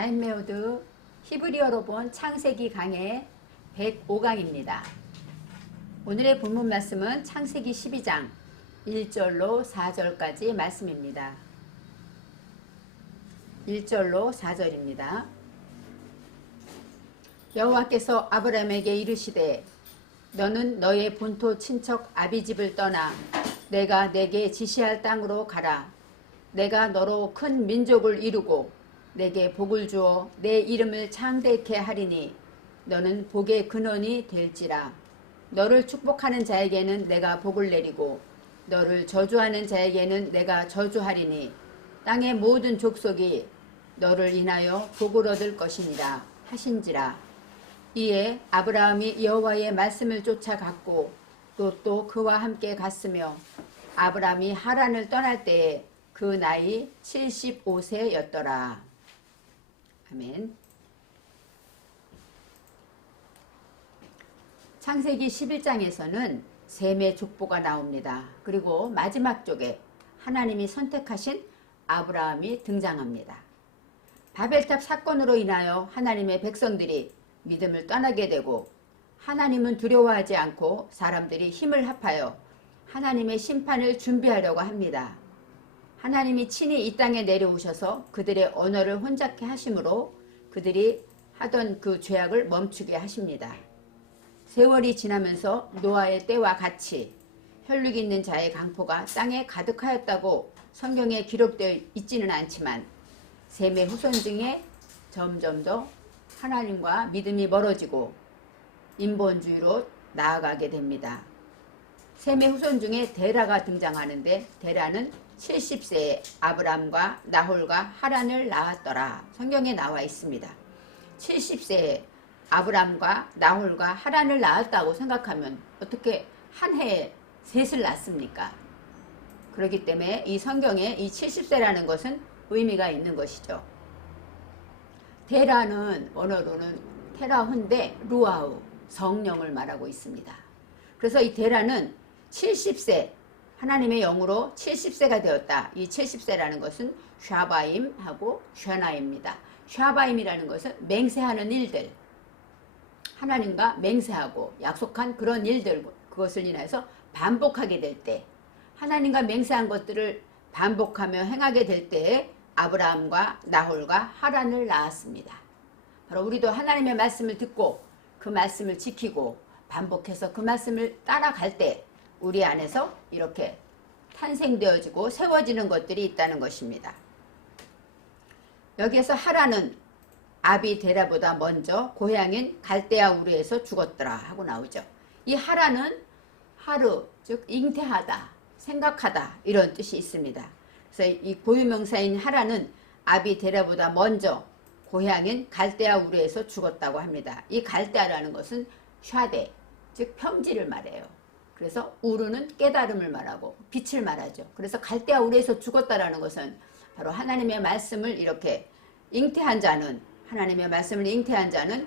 다임메오드 히브리어로 본 창세기 강의 105강입니다. 오늘의 본문 말씀은 창세기 12장 1절로 4절까지 말씀입니다. 1절로 4절입니다. 여호와께서 아브라함에게 이르시되 너는 너의 본토 친척 아비집을 떠나 내가 내게 지시할 땅으로 가라. 내가 너로 큰 민족을 이루고 내게 복을 주어 내 이름을 창대케 하리니 너는 복의 근원이 될지라. 너를 축복하는 자에게는 내가 복을 내리고 너를 저주하는 자에게는 내가 저주하리니 땅의 모든 족속이 너를 인하여 복을 얻을 것이니라 하신지라. 이에 아브라함이 여호와의 말씀을 쫓아갔고 롯도 그와 함께 갔으며 아브라함이 하란을 떠날 때에 그 나이 75세였더라. 아멘. 창세기 11장에서는 셈의 족보가 나옵니다. 그리고 마지막 쪽에 하나님이 선택하신 아브라함이 등장합니다. 바벨탑 사건으로 인하여 하나님의 백성들이 믿음을 떠나게 되고 하나님은 두려워하지 않고 사람들이 힘을 합하여 하나님의 심판을 준비하려고 합니다. 하나님이 친히 이 땅에 내려오셔서 그들의 언어를 혼잡게 하심으로 그들이 하던 그 죄악을 멈추게 하십니다. 세월이 지나면서 노아의 때와 같이 혈육 있는 자의 강포가 땅에 가득하였다고 성경에 기록되어 있지는 않지만 셈의 후손 중에 점점 더 하나님과 믿음이 멀어지고 인본주의로 나아가게 됩니다. 셈의 후손 중에 데라가 등장하는데 데라는 70세에 아브람과 나홀과 하란을 낳았더라. 성경에 나와 있습니다. 70세에 아브람과 나홀과 하란을 낳았다고 생각하면 어떻게 한 해에 셋을 낳습니까? 그렇기 때문에 이 성경에 이 70세라는 것은 의미가 있는 것이죠. 데라는 원어로는 테라훈데 루아우 성령을 말하고 있습니다. 그래서 이 데라는 70세 하나님의 영으로 70세가 되었다. 이 70세라는 것은 샤바임하고 샤나입니다. 샤바임이라는 것은 맹세하는 일들, 하나님과 맹세하고 약속한 그런 일들, 그것을 인해서 반복하게 될 때, 하나님과 맹세한 것들을 반복하며 행하게 될 때에 아브라함과 나홀과 하란을 낳았습니다. 바로 우리도 하나님의 말씀을 듣고 그 말씀을 지키고 반복해서 그 말씀을 따라갈 때 우리 안에서 이렇게 탄생되어지고 세워지는 것들이 있다는 것입니다. 여기에서 하란은 아비 데라보다 먼저 고향인 갈대아 우르에서 죽었더라 하고 나오죠. 이 하란은 하루, 즉 잉태하다, 생각하다 이런 뜻이 있습니다. 그래서 이 고유명사인 하란은 아비 데라보다 먼저 고향인 갈대아 우르에서 죽었다고 합니다. 이 갈대아라는 것은 샤데, 즉 평지를 말해요. 그래서 우르는 깨달음을 말하고 빛을 말하죠. 그래서 갈대아 우르에서 죽었다라는 것은 바로 하나님의 말씀을 이렇게 잉태한 자는, 하나님의 말씀을 잉태한 자는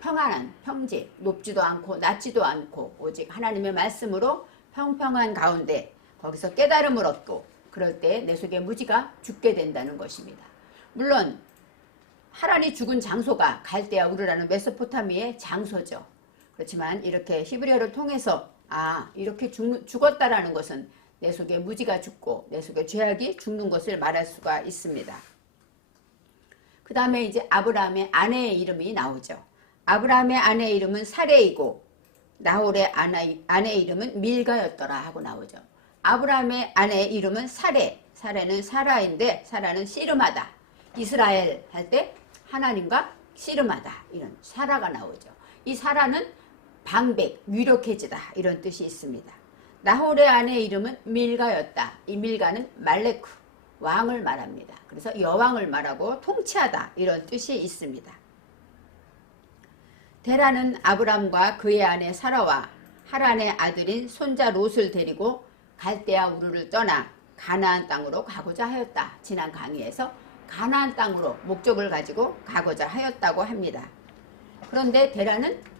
평안한 평지, 높지도 않고 낮지도 않고 오직 하나님의 말씀으로 평평한 가운데 거기서 깨달음을 얻고 그럴 때 내 속에 무지가 죽게 된다는 것입니다. 물론 하란이 죽은 장소가 갈대아 우르라는 메소포타미아의 장소죠. 그렇지만 이렇게 히브리어를 통해서 이렇게 죽었다라는 것은 내 속에 무지가 죽고 내 속에 죄악이 죽는 것을 말할 수가 있습니다. 그 다음에 이제 아브라함의 아내의 이름이 나오죠. 아브라함의 아내의 이름은 사레이고 나홀의 아내의 이름은 밀가였더라 하고 나오죠. 아브라함의 아내의 이름은 사레, 사레는 사라인데 사라는 씨름하다. 이스라엘 할 때 하나님과 씨름하다 이런 사라가 나오죠. 이 사라는 방백, 유력해지다 이런 뜻이 있습니다. 나홀의 아내의 이름은 밀가였다. 이 밀가는 말레크, 왕을 말합니다. 그래서 여왕을 말하고 통치하다 이런 뜻이 있습니다. 데라는 아브람과 그의 아내 사라와 하란의 아들인 손자 롯을 데리고 갈대아 우르를 떠나 가나안 땅으로 가고자 하였다. 지난 강의에서 가나안 땅으로 목적을 가지고 가고자 하였다고 합니다. 그런데 데라는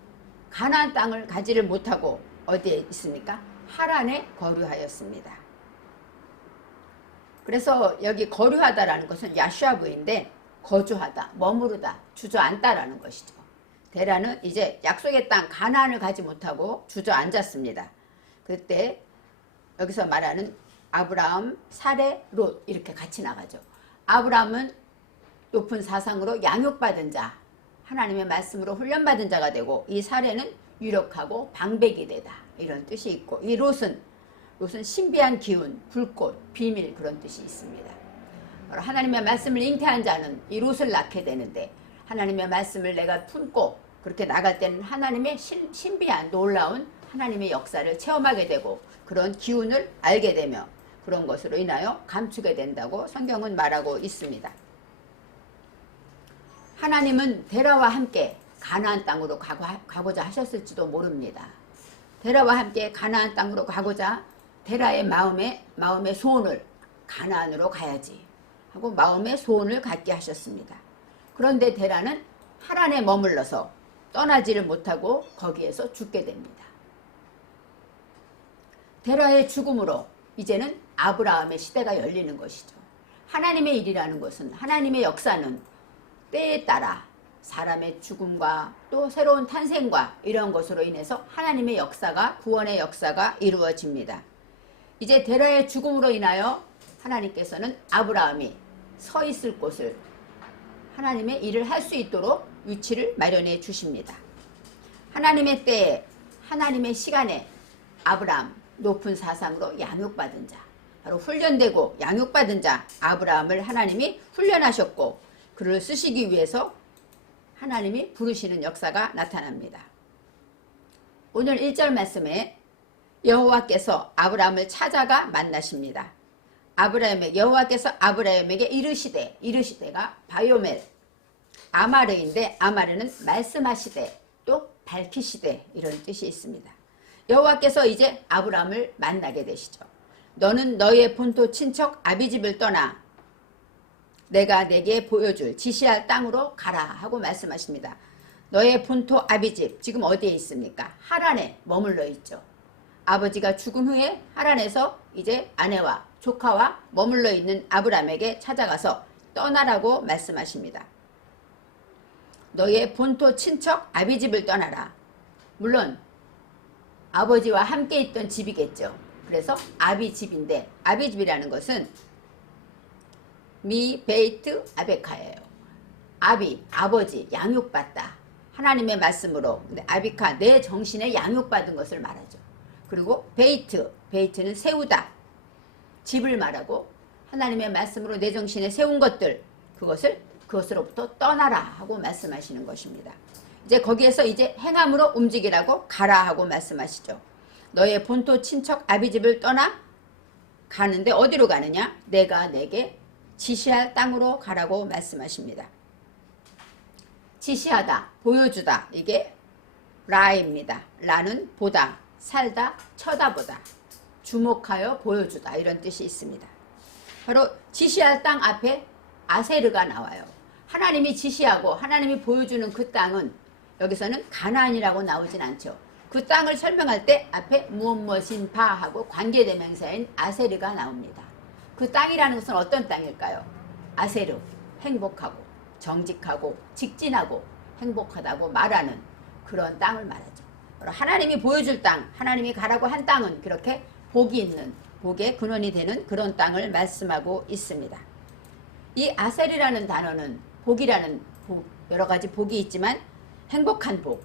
가나안 땅을 가지를 못하고 어디에 있습니까? 하란에 거류하였습니다. 그래서 여기 거류하다라는 것은 야슈아브인데 거주하다, 머무르다, 주저앉다라는 것이죠. 데라는 이제 약속의 땅 가나안을 가지 못하고 주저앉았습니다. 그때 여기서 말하는 아브라함, 사레, 롯 이렇게 같이 나가죠. 아브라함은 높은 사상으로 양육받은 자, 하나님의 말씀으로 훈련받은 자가 되고, 이 사레는 유력하고 방백이 되다 이런 뜻이 있고, 이 롯은 신비한 기운, 불꽃, 비밀 그런 뜻이 있습니다. 하나님의 말씀을 잉태한 자는 이 롯을 낳게 되는데, 하나님의 말씀을 내가 품고 그렇게 나갈 때는 하나님의 신비한 놀라운 하나님의 역사를 체험하게 되고, 그런 기운을 알게 되며 그런 것으로 인하여 감추게 된다고 성경은 말하고 있습니다. 하나님은 데라와 함께 가나안 땅으로 가고자 하셨을지도 모릅니다. 데라와 함께 가나안 땅으로 가고자 데라의 마음의 소원을 가나안으로 가야지 하고 마음의 소원을 갖게 하셨습니다. 그런데 데라는 하란에 머물러서 떠나지를 못하고 거기에서 죽게 됩니다. 데라의 죽음으로 이제는 아브라함의 시대가 열리는 것이죠. 하나님의 일이라는 것은, 하나님의 역사는 때에 따라 사람의 죽음과 또 새로운 탄생과 이런 것으로 인해서 하나님의 역사가, 구원의 역사가 이루어집니다. 이제 데라의 죽음으로 인하여 하나님께서는 아브라함이 서 있을 곳을, 하나님의 일을 할 수 있도록 위치를 마련해 주십니다. 하나님의 때에, 하나님의 시간에 아브라함, 높은 사상으로 양육받은 자, 바로 훈련되고 양육받은 자 아브라함을 하나님이 훈련하셨고, 그를 쓰시기 위해서 하나님이 부르시는 역사가 나타납니다. 오늘 1절 말씀에 여호와께서 아브라함을 찾아가 만나십니다. 여호와께서 아브라함에게 이르시되가 바요멜, 아마르인데, 아마르는 말씀하시되 또 밝히시되 이런 뜻이 있습니다. 여호와께서 이제 아브라함을 만나게 되시죠. 너는 너의 본토 친척 아비집을 떠나 내가 내게 보여줄 지시할 땅으로 가라 하고 말씀하십니다. 너의 본토 아비집, 지금 어디에 있습니까? 하란에 머물러 있죠. 아버지가 죽은 후에 하란에서 이제 아내와 조카와 머물러 있는 아브라함에게 찾아가서 떠나라고 말씀하십니다. 너의 본토 친척 아비집을 떠나라. 물론 아버지와 함께 있던 집이겠죠. 그래서 아비집인데, 아비집이라는 것은 미 베이트 아베카예요. 아버지, 양육받다. 하나님의 말씀으로. 근데 아비카, 내 정신에 양육받은 것을 말하죠. 그리고 베이트는 세우다. 집을 말하고, 하나님의 말씀으로 내 정신에 세운 것들, 그것으로부터 떠나라 하고 말씀하시는 것입니다. 이제 거기에서 이제 행함으로 움직이라고 가라 하고 말씀하시죠. 너의 본토 친척 아비집을 떠나 가는데 어디로 가느냐? 내가 내게 지시할 땅으로 가라고 말씀하십니다. 지시하다, 보여주다, 이게 라입니다. 라는 보다, 살다, 쳐다보다, 주목하여 보여주다 이런 뜻이 있습니다. 바로 지시할 땅 앞에 아세르가 나와요. 하나님이 지시하고 하나님이 보여주는 그 땅은 여기서는 가나안이라고 나오진 않죠. 그 땅을 설명할 때 앞에 무엇인 바하고 관계대명사인 아세르가 나옵니다. 그 땅이라는 것은 어떤 땅일까요? 아세르, 행복하고 정직하고 직진하고 행복하다고 말하는 그런 땅을 말하죠. 하나님이 보여줄 땅, 하나님이 가라고 한 땅은 그렇게 복이 있는, 복의 근원이 되는 그런 땅을 말씀하고 있습니다. 이 아셀이라는 단어는 복이라는 여러 가지 복이 있지만 행복한 복,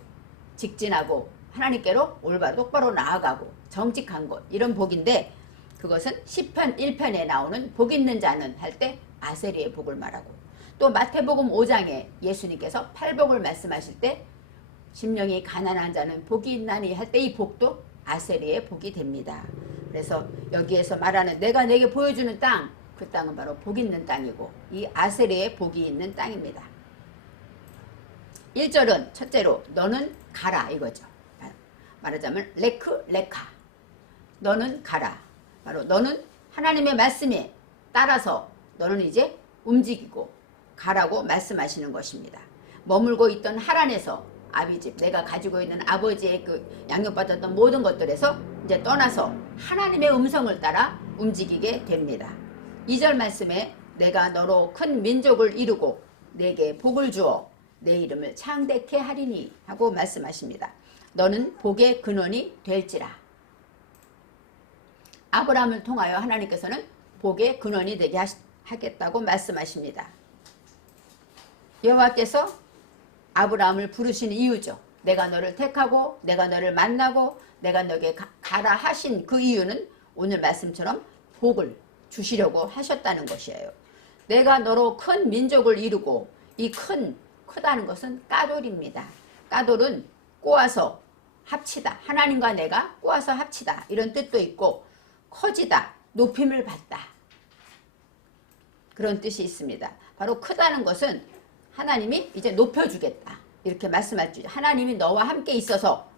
직진하고 하나님께로 올바로 똑바로 나아가고 정직한 것, 이런 복인데, 그것은 시편 1편에 나오는 복 있는 자는 할 때 아세리의 복을 말하고, 또 마태복음 5장에 예수님께서 팔복을 말씀하실 때 심령이 가난한 자는 복이 있나니 할 때 이 복도 아세리의 복이 됩니다. 그래서 여기에서 말하는 내가 내게 보여주는 땅, 그 땅은 바로 복 있는 땅이고 이 아세리의 복이 있는 땅입니다. 1절은 첫째로 너는 가라 이거죠. 말하자면 레카, 너는 가라. 바로 너는 하나님의 말씀에 따라서 너는 이제 움직이고 가라고 말씀하시는 것입니다. 머물고 있던 하란에서 아비집, 내가 가지고 있는 아버지의 그 양육받았던 모든 것들에서 이제 떠나서 하나님의 음성을 따라 움직이게 됩니다. 2절 말씀에 내가 너로 큰 민족을 이루고 내게 복을 주어 내 이름을 창대케 하리니 하고 말씀하십니다. 너는 복의 근원이 될지라. 아브라함을 통하여 하나님께서는 복의 근원이 되게 하겠다고 말씀하십니다. 여호와께서 아브라함을 부르시는 이유죠. 내가 너를 택하고 내가 너를 만나고 내가 너에게 가라 하신 그 이유는 오늘 말씀처럼 복을 주시려고 하셨다는 것이에요. 내가 너로 큰 민족을 이루고 이 크다는 것은 까돌입니다. 까돌은 꼬아서 합치다. 하나님과 내가 꼬아서 합치다. 이런 뜻도 있고 커지다. 높임을 받다. 그런 뜻이 있습니다. 바로 크다는 것은 하나님이 이제 높여주겠다. 이렇게 말씀하죠. 하나님이 너와 함께 있어서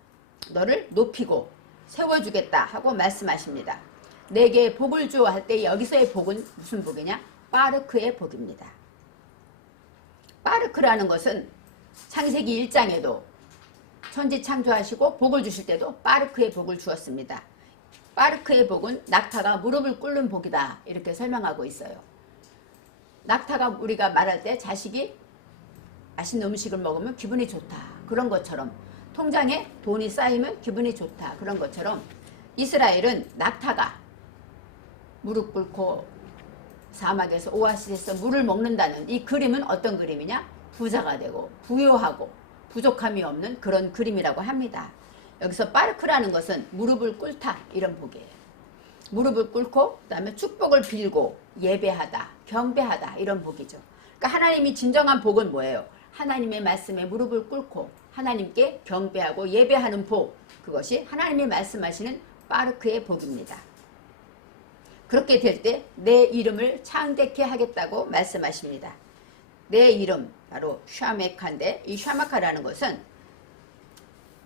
너를 높이고 세워주겠다 하고 말씀하십니다. 내게 복을 주어 할 때 여기서의 복은 무슨 복이냐? 바르크의 복입니다. 바르크라는 것은 창세기 1장에도 천지 창조하시고 복을 주실 때도 바르크의 복을 주었습니다. 바르크의 복은 낙타가 무릎을 꿇는 복이다. 이렇게 설명하고 있어요. 낙타가 우리가 말할 때 자식이 맛있는 음식을 먹으면 기분이 좋다. 그런 것처럼 통장에 돈이 쌓이면 기분이 좋다. 그런 것처럼 이스라엘은 낙타가 무릎 꿇고 사막에서 오아시스에서 물을 먹는다는 이 그림은 어떤 그림이냐? 부자가 되고 부유하고 부족함이 없는 그런 그림이라고 합니다. 여기서 바르크라는 것은 무릎을 꿇다 이런 복이에요. 무릎을 꿇고 그다음에 축복을 빌고 예배하다, 경배하다 이런 복이죠. 그러니까 하나님이 진정한 복은 뭐예요? 하나님의 말씀에 무릎을 꿇고 하나님께 경배하고 예배하는 복, 그것이 하나님이 말씀하시는 바르크의 복입니다. 그렇게 될 때 내 이름을 창대케 하겠다고 말씀하십니다. 내 이름 바로 샤메카인데 이 샤마카라는 것은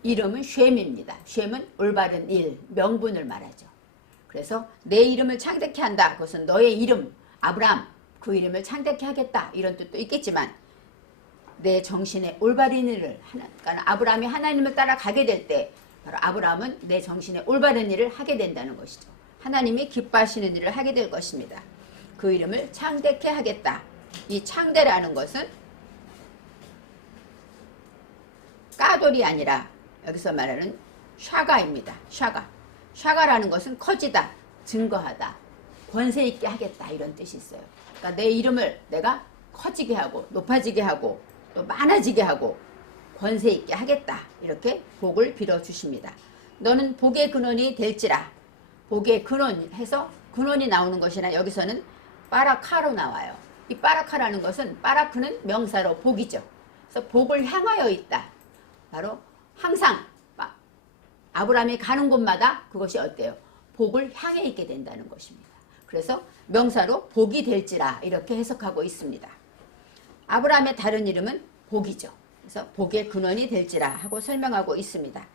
이름은 쉔입니다. 쉔은 올바른 일, 명분을 말하죠. 그래서 내 이름을 창대케 한다. 그것은 너의 이름 아브라함 그 이름을 창대케 하겠다 이런 뜻도 있겠지만 내 정신에 올바른 일을 그러니까 아브라함이 하나님을 따라가게 될 때 바로 아브라함은 내 정신에 올바른 일을 하게 된다는 것이죠. 하나님이 기뻐하시는 일을 하게 될 것입니다. 그 이름을 창대케 하겠다. 이 창대라는 것은 까돌이 아니라 여기서 말하는 샤가입니다. 샤가라는 것은 커지다, 증거하다, 권세 있게 하겠다 이런 뜻이 있어요. 그러니까 내 이름을 내가 커지게 하고 높아지게 하고 또 많아지게 하고 권세 있게 하겠다 이렇게 복을 빌어주십니다. 너는 복의 근원이 될지라. 복의 근원 해서 근원이 나오는 것이나 여기서는 바라카로 나와요. 이 바라카라는 것은 바라크는 명사로 복이죠. 그래서 복을 향하여 있다. 바로 항상 아브라함이 가는 곳마다 그것이 어때요? 복을 향해 있게 된다는 것입니다. 그래서 명사로 복이 될지라 이렇게 해석하고 있습니다. 아브라함의 다른 이름은 복이죠. 그래서 복의 근원이 될지라 하고 설명하고 있습니다.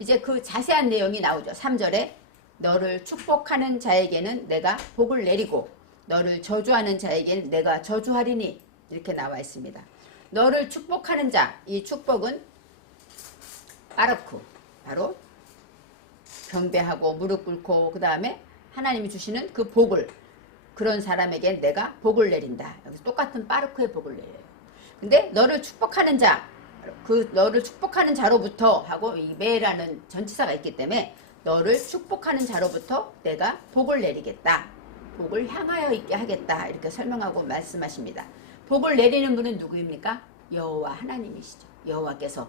이제 그 자세한 내용이 나오죠. 3절에 너를 축복하는 자에게는 내가 복을 내리고 너를 저주하는 자에게는 내가 저주하리니 이렇게 나와 있습니다. 너를 축복하는 자, 이 축복은 바르크, 바로 경배하고 무릎 꿇고 그 다음에 하나님이 주시는 그 복을 그런 사람에게 내가 복을 내린다. 여기서 똑같은 바르크의 복을 내려요. 근데 너를 축복하는 자, 그 너를 축복하는 자로부터 하고 이 메라는 전치사가 있기 때문에 너를 축복하는 자로부터 내가 복을 내리겠다. 복을 향하여 있게 하겠다. 이렇게 설명하고 말씀하십니다. 복을 내리는 분은 누구입니까? 여호와 하나님이시죠. 여호와께서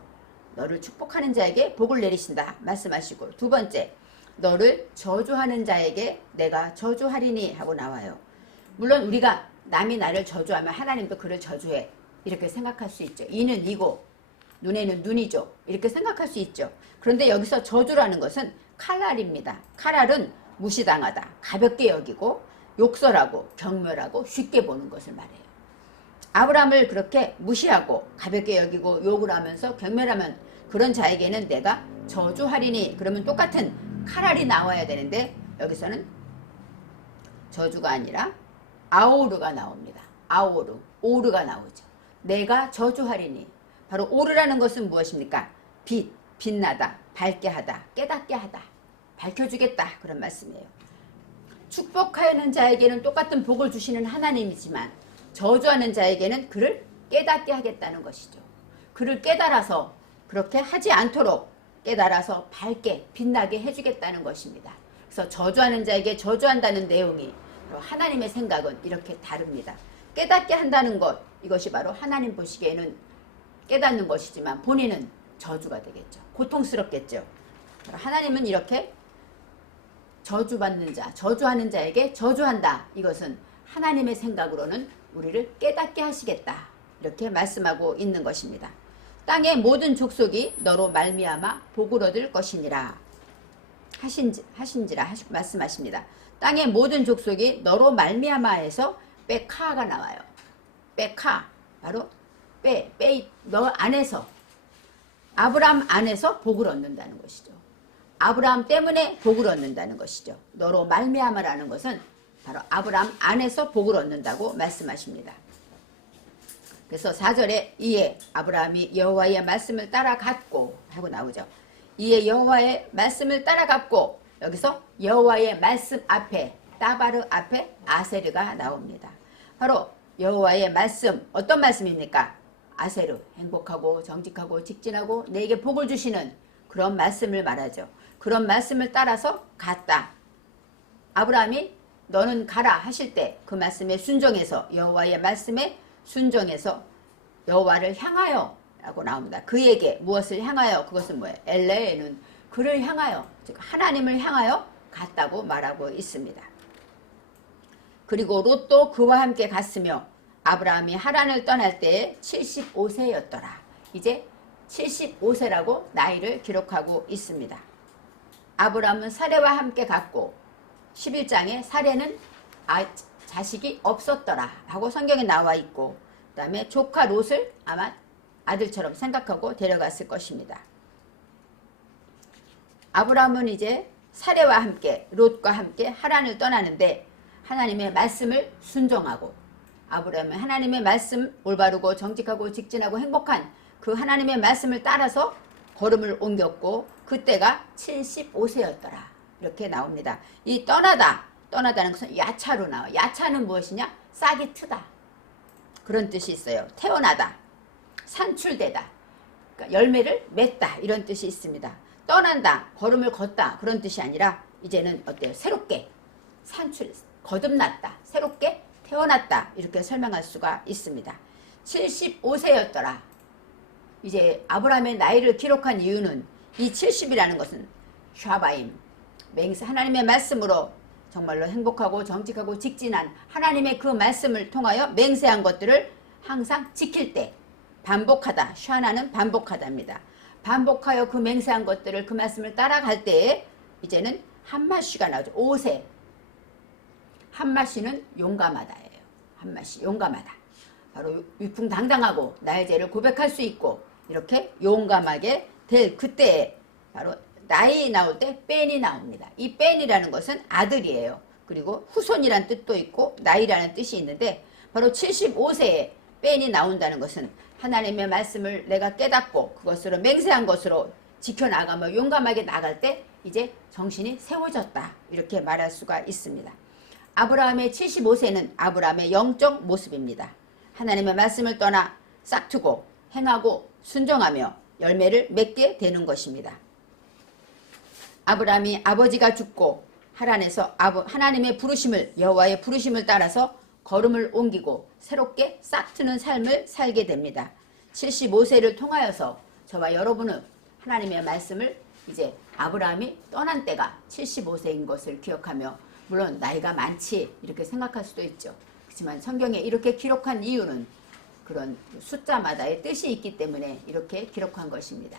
너를 축복하는 자에게 복을 내리신다 말씀하시고 두 번째 너를 저주하는 자에게 내가 저주하리니 하고 나와요. 물론 우리가 남이 나를 저주하면 하나님도 그를 저주해 이렇게 생각할 수 있죠. 이는 이고 눈에는 눈이죠. 이렇게 생각할 수 있죠. 그런데 여기서 저주라는 것은 칼날입니다. 칼날은 무시당하다, 가볍게 여기고 욕설하고 경멸하고 쉽게 보는 것을 말해요. 아브라함을 그렇게 무시하고 가볍게 여기고 욕을 하면서 경멸하면 그런 자에게는 내가 저주하리니 그러면 똑같은 칼날이 나와야 되는데 여기서는 저주가 아니라 아오르가 나옵니다. 아오르, 오르가 나오죠. 내가 저주하리니 바로 오르라는 것은 무엇입니까? 빛나다, 밝게 하다, 깨닫게 하다, 밝혀주겠다 그런 말씀이에요. 축복하는 자에게는 똑같은 복을 주시는 하나님이지만 저주하는 자에게는 그를 깨닫게 하겠다는 것이죠. 그를 깨달아서 그렇게 하지 않도록 깨달아서 밝게 빛나게 해주겠다는 것입니다. 그래서 저주하는 자에게 저주한다는 내용이 하나님의 생각은 이렇게 다릅니다. 깨닫게 한다는 것, 이것이 바로 하나님 보시기에는 깨닫는 것이지만 본인은 저주가 되겠죠. 고통스럽겠죠. 하나님은 이렇게 저주받는 자, 저주하는 자에게 저주한다. 이것은 하나님의 생각으로는 우리를 깨닫게 하시겠다. 이렇게 말씀하고 있는 것입니다. 땅의 모든 족속이 너로 말미암아 복을 얻을 것이니라 하신지라 말씀하십니다. 땅의 모든 족속이 너로 말미암아에서 빼카가 나와요. 빼카, 바로 너 안에서, 아브라함 안에서 복을 얻는다는 것이죠. 아브라함 때문에 복을 얻는다는 것이죠. 너로 말미암아라는 것은 바로 아브라함 안에서 복을 얻는다고 말씀하십니다. 그래서 4절에 이에 아브라함이 여호와의 말씀을 따라갔고 하고 나오죠. 이에 여호와의 말씀을 따라갔고, 여기서 여호와의 말씀 앞에 따바르 앞에 아세르가 나옵니다. 바로 여호와의 말씀, 어떤 말씀입니까? 아세르, 행복하고 정직하고 직진하고 내게 복을 주시는 그런 말씀을 말하죠. 그런 말씀을 따라서 갔다. 아브라함이 너는 가라 하실 때 그 말씀에 순종해서, 여호와의 말씀에 순종해서 여호와를 향하여 라고 나옵니다. 그에게 무엇을 향하여? 그것은 뭐예요? 엘레에는 그를 향하여, 즉 하나님을 향하여 갔다고 말하고 있습니다. 그리고 롯도 그와 함께 갔으며 아브라함이 하란을 떠날 때에 75세였더라. 이제 75세라고 나이를 기록하고 있습니다. 아브라함은 사레와 함께 갔고 11장에 사레는 자식이 없었더라 하고 성경에 나와 있고, 그 다음에 조카 롯을 아마 아들처럼 생각하고 데려갔을 것입니다. 아브라함은 이제 사레와 함께 롯과 함께 하란을 떠나는데 하나님의 말씀을 순종하고, 아브라함은 하나님의 말씀, 올바르고 정직하고 직진하고 행복한 그 하나님의 말씀을 따라서 걸음을 옮겼고 그때가 75세였더라 이렇게 나옵니다. 이 떠나다는 것은 야차로 나와요. 야차는 무엇이냐? 싹이 트다, 그런 뜻이 있어요. 태어나다, 산출되다, 그러니까 열매를 맺다 이런 뜻이 있습니다. 떠난다, 걸음을 걷다 그런 뜻이 아니라 이제는 어때요? 새롭게 거듭났다, 새롭게 태어났다 이렇게 설명할 수가 있습니다. 75세였더라. 이제 아브라함의 나이를 기록한 이유는 이 70이라는 것은 샤바임, 맹세, 하나님의 말씀으로 정말로 행복하고 정직하고 직진한 하나님의 그 말씀을 통하여 맹세한 것들을 항상 지킬 때, 반복하다, 샤나는 반복하다입니다. 반복하여 그 맹세한 것들을, 그 말씀을 따라갈 때에 이제는 한마시가 나오죠. 5세. 한마시는 용감하다예요. 한마시, 용감하다. 바로 위풍당당하고 나의 죄를 고백할 수 있고 이렇게 용감하게 될 그때에 바로 나이 나올 때 뺀이 나옵니다. 이 뺀이라는 것은 아들이에요. 그리고 후손이란 뜻도 있고 나이라는 뜻이 있는데 바로 75세에 뺀이 나온다는 것은 하나님의 말씀을 내가 깨닫고 그것으로 맹세한 것으로 지켜나가며 용감하게 나갈 때 이제 정신이 세워졌다 이렇게 말할 수가 있습니다. 아브라함의 75세는 아브라함의 영적 모습입니다. 하나님의 말씀을 떠나 싹트고 행하고 순종하며 열매를 맺게 되는 것입니다. 아브라함이 아버지가 죽고 하란에서 하나님의 부르심을, 여호와의 부르심을 따라서 걸음을 옮기고 새롭게 싹트는 삶을 살게 됩니다. 75세를 통하여서 저와 여러분은 하나님의 말씀을, 이제 아브라함이 떠난 때가 75세인 것을 기억하며, 물론 나이가 많지 이렇게 생각할 수도 있죠. 그렇지만 성경에 이렇게 기록한 이유는 그런 숫자마다의 뜻이 있기 때문에 이렇게 기록한 것입니다.